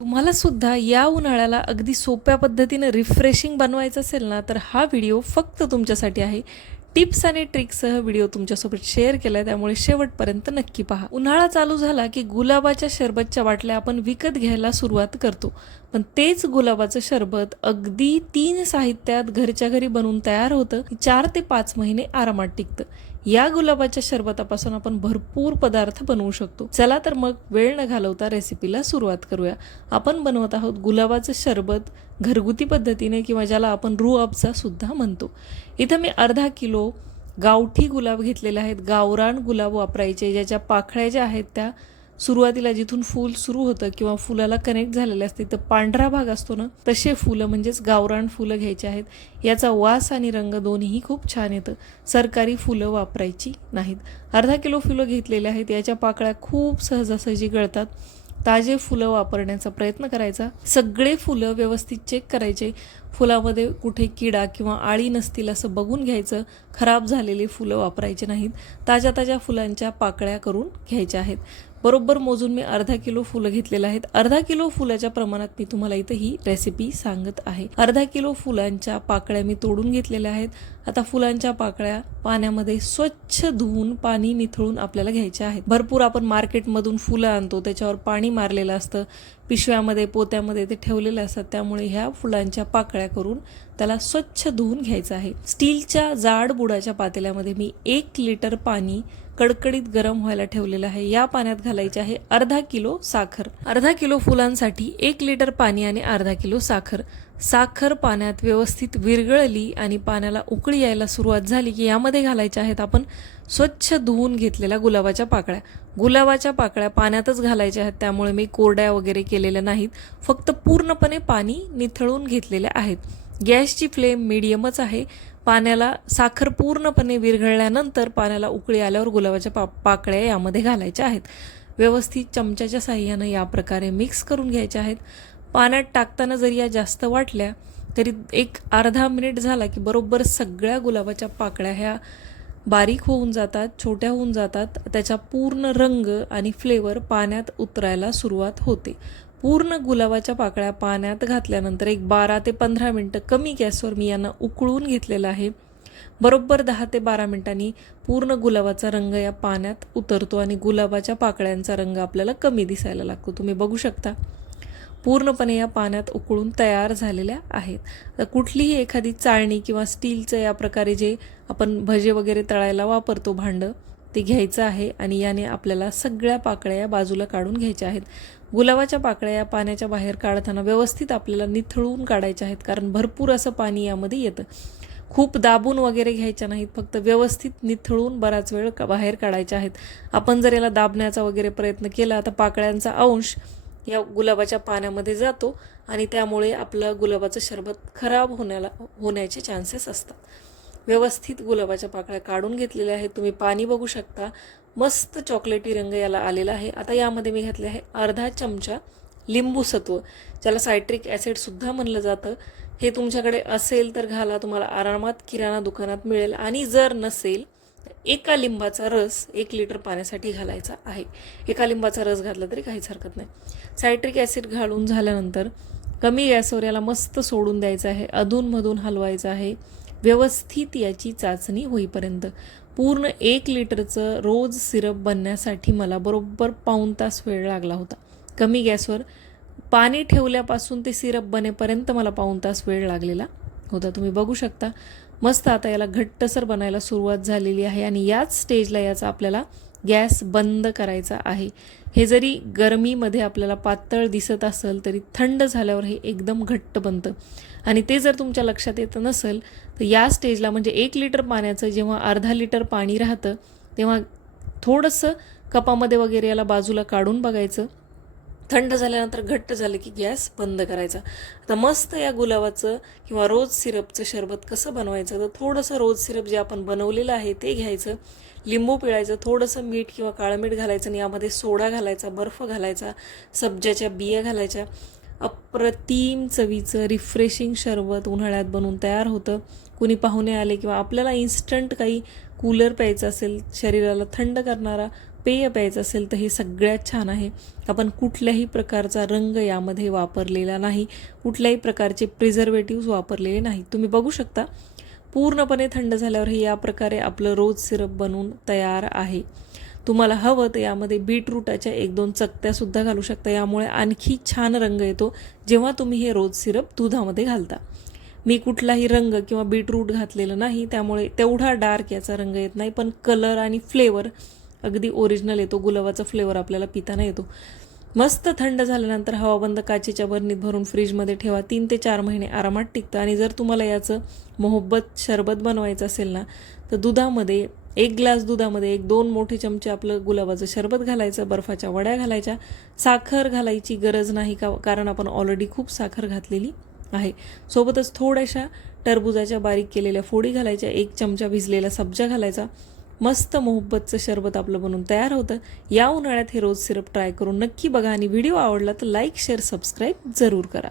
तुम्हाला सुद्धा या उन्हाळ्याला अगदी सोप्या पद्धतीने रिफ्रेशिंग बनवायचं असेल ना, तर हा व्हिडिओ फक्त तुमच्यासाठी आहे. टिप्स आणि ट्रिक्ससह व्हिडिओ तुमच्यासोबत शेअर केला आहे, त्यामुळे शेवटपर्यंत नक्की पहा. उन्हाळा चालू झाला की गुलाबाच्या शरबतच्या बाटल्या आपण विकत घ्यायला सुरुवात करतो. पण तेच गुलाबाचं शरबत अगदी 3 साहित्यात घरच्या घरी बनवून तयार होतं. 4 ते 5 महिने आरामात टिकतं. या गुलाबाच्या शरबतापासून आपण भरपूर पदार्थ बनवू शकतो. चला तर मग वेळ न घालवता रेसिपीला सुरुवात करूया. आपण बनवत आहोत गुलाबाचं शरबत घरगुती पद्धतीने, किंवा ज्याला आपण रूह अफजा सुद्धा म्हणतो. इथं मी अर्धा किलो गावठी गुलाब घेतलेले आहेत. गावरान गुलाब वापरायचे, ज्याच्या पाकळ्या ज्या आहेत त्या सुरुवातीला जिथून फूल सुरू होतं किंवा फुलाला कनेक्ट झालेले असते तर पांढरा भाग असतो ना, तसे फुलं म्हणजेच गावरान फुलं घ्यायचे आहेत. याचा वास आणि रंग दोन्ही खूप छान येतं. सरकारी फुलं वापरायची नाहीत. अर्धा किलो फुलं घेतलेले आहेत. याच्या पाकळ्या खूप सहजासहजी गळतात. ताजे फुलं वापरण्याचा प्रयत्न करायचा. सगळे फुलं व्यवस्थित चेक करायचे. फुलामध्ये कुठे किडा किंवा आळी नसतील असं बघून घ्यायचं. खराब झालेली फुलं वापरायची नाहीत. ताज्या ताज्या फुलांच्या पाकळ्या करून घ्यायच्या आहेत. बरोबर मोजून मी अर्धा किलो फुलं घेतलेलं आहेत. अर्धा किलो फुलाच्या प्रमाणात मी तुम्हाला इथं ही रेसिपी सांगत आहे. अर्धा किलो फुलांच्या पाकळ्या मी तोडून घेतलेल्या आहेत. आता फुलांच्या पाकळ्या पाण्यामध्ये स्वच्छ धुवून पाणी निथळून आपल्याला घ्यायच्या आहेत. भरपूर आपण मार्केटमधून फुलं आणतो, त्याच्यावर पाणी मारलेलं असतं, पिशव्यामध्ये पोत्यामध्ये ते ठेवलेले असतात. त्यामुळे ह्या फुलांच्या पाकळ्या करून त्याला स्वच्छ धुवून घ्यायचं आहे. स्टीलच्या जाड बुडाच्या पातेल्यामध्ये मी 1 लिटर पाणी कडकडीत गरम व्हायला ठेवलेलं आहे. या पाण्यात घालायचे आहे अर्धा किलो साखर. अर्धा किलो फुलांसाठी 1 लिटर पाणी आणि अर्धा किलो साखर. साखर पाण्यात व्यवस्थित विरघळली आणि पाण्याला उकळी यायला सुरुवात झाली की यामध्ये घालायच्या आहेत आपण स्वच्छ धुवून घेतलेल्या गुलाबाच्या पाकळ्या. गुलाबाच्या पाकळ्या पाण्यातच घालायच्या आहेत, त्यामुळे मी कोरड्या वगैरे केलेल्या नाहीत. फक्त पूर्णपणे पाणी निथळून घेतलेले आहेत. गॅसची फ्लेम मीडियमच आहे. पाण्याला साखर पूर्णपणे विरघळल्यानंतर पाण्याला उकळी आल्यावर गुलाबाच्या पाकळ्या यामध्ये घालायच्या आहेत. व्यवस्थित चमच्याच्या साहाय्यानं या प्रकारे मिक्स करून घ्यायच्या आहेत. पाण्यात टाकताना जरी या जास्त वाटल्या तरी एक अर्धा मिनिट झाला की बरोबर सगळ्या गुलाबाच्या पाकळ्या ह्या बारीक होऊन जातात, छोट्या होऊन जातात. त्याचा पूर्ण रंग आणि फ्लेवर पाण्यात उतरायला सुरुवात होते. पूर्ण गुलाबाच्या पाकळ्या पाण्यात घातल्यानंतर एक 12 ते 15 मिनटं कमी गॅसवर मी यांना उकळून घेतलेलं आहे. बरोबर 10 ते 12 मिनिटांनी पूर्ण गुलाबाचा रंग या पाण्यात उतरतो आणि गुलाबाच्या पाकळ्यांचा रंग आपल्याला कमी दिसायला लागतो. तुम्ही बघू शकता पूर्णपणे या पाण्यात उकळून तयार झालेल्या आहेत. तर कुठलीही एखादी चाळणी किंवा स्टीलचं या प्रकारे जे आपण भजे वगैरे तळायला वापरतो भांडं, ते घ्यायचं आहे आणि याने आपल्याला सगळ्या पाकळ्या या बाजूला काढून घ्यायच्या आहेत. गुलाबाच्या पाकळ्या या पाण्याच्या बाहेर काढताना व्यवस्थित आपल्याला निथळून काढायच्या आहेत, कारण भरपूर असं पाणी यामध्ये येतं. खूप दाबून वगैरे घ्यायच्या नाहीत, फक्त व्यवस्थित निथळून बराच वेळ बाहेर काढायच्या आहेत. आपण जर याला दाबण्याचा वगैरे प्रयत्न केला तर पाकळ्यांचा अंश या गुलाबाच्या पाण्यामध्ये जातो आणि त्यामुळे आपलं गुलाबाचं शरबत खराब होण्याचे चान्सेस असतात. व्यवस्थित गुलाबाच्या पाकळ्या काढून घेतलेल्या आहेत. तुम्ही पाणी बघू शकता, मस्त चॉकलेटी रंग याला आलेला आहे. आता यामध्ये मी घातले आहे अर्धा चमचा लिंबू सत्व, ज्याला सायट्रिक ॲसिडसुद्धा म्हणलं जातं. हे तुमच्याकडे असेल तर घाला, तुम्हाला आरामात किराणा दुकानात मिळेल. आणि जर नसेल तर एका लिंबाचा रस 1 लिटर पाण्यासाठी घालायचा आहे. एका लिंबाचा रस घातला तरी काहीच हरकत नाही. सायट्रिक ॲसिड घालून झाल्यानंतर कमी गॅसवर याला मस्त सोडून द्यायचं आहे. अधूनमधून हलवायचं आहे व्यवस्थित याची चाचणी होईपर्यंत. पूर्ण 1 लिटरचं रोज सिरप बनण्यासाठी मला बरोबर पाऊण तास वेळ लागला होता. कमी गॅसवर पाणी ठेवल्यापासून ते सिरप बनेपर्यंत मला पाऊण तास वेळ लागलेला होता. तुम्ही बघू शकता मस्त आता याला घट्टसर बनायला सुरुवात झालेली आहे आणि याच स्टेजला याचा आपल्याला गॅस बंद करायचा आहे. हे जरी गरमीमध्ये आपल्याला पातळ दिसत असेल तरी थंड झाल्यावर हे एकदम घट्ट बनतं. आणि ते जर तुमच्या लक्षात येत नसेल तर या स्टेजला म्हणजे 1 लिटर पाण्याचं जेव्हा अर्धा लिटर पाणी राहतं तेव्हा थोडंसं कपामध्ये वगैरे याला बाजूला काढून बघायचं. थंड झाल्यानंतर घट्ट झालं की गॅस बंद करायचा. आता मस्त या गुलाबाचं किंवा रोज सिरपचं शरबत कसं बनवायचं, तर थोडंसं रोज सिरप जे आपण बनवलेलं आहे ते घ्यायचं, लिंबू पिळायचं, थोडंसं मीठ किंवा काळं मीठ घालायचं आणि यामध्ये सोडा घालायचा, बर्फ घालायचा, सब्जाच्या बिया घालायच्या. अप्रतिम चवीचं रिफ्रेशिंग शरबत उन्हाळ्यात बनवून तयार होतं. कुणी पाहुणे आले किंवा आपल्याला इन्स्टंट काही कूलर प्यायचं असेल, शरीराला थंड करणारा पेय प्यायचं असेल तर हे सगळ्यात छान आहे. आपण कुठल्याही प्रकारचा रंग यामध्ये वापरलेला नाही, कुठल्याही प्रकारचे प्रिझर्वेटिव्स वापरलेले नाही. तुम्ही बघू शकता पूर्णपणे थंड झाल्यावर हे या प्रकारे आपलं रोज सिरप बनवून तयार आहे. तुम्हाला हवं तर यामध्ये बीटरूटाच्या 1-2 चकत्यासुद्धा घालू शकता. यामुळे आणखी छान रंग येतो जेव्हा तुम्ही हे रोज सिरप दुधामध्ये घालता. मी कुठलाही रंग किंवा बीटरूट घातलेलं नाही, त्यामुळे तेवढा डार्क याचा रंग येत नाही, पण कलर आणि फ्लेवर अगदी ओरिजिनल येतो. गुलाबाचा फ्लेवर आपल्याला पिताना येतो. मस्त थंड झाल्यानंतर हवाबंद काचेच्या बरणीत भरून फ्रीजमध्ये ठेवा. 3 ते 4 महिने आरामात टिकतं. आणि जर तुम्हाला याचं मोहब्बत शरबत बनवायचं असेल ना, तर दुधामध्ये 1 ग्लास दुधामध्ये 1-2 मोठे चमचे आपलं गुलाबाचं शरबत घालायचं, बर्फाच्या वड्या घालायच्या. साखर घालायची गरज नाही कारण आपण ऑलरेडी खूप साखर घातलेली आहे. सोबतच थोड्याशा टरबुजाच्या बारीक केलेल्या फोडी घालायच्या, 1 चमचा भिजलेला सब्जा घालायचा. मस्त मोहब्बतचं शरबत आपलं बनून तयार होतं. या उन्हाळ्यात हे रोज सिरप ट्राय करून नक्की बघा आणि व्हिडिओ आवडला तर लाईक, शेअर, सबस्क्राईब जरूर करा.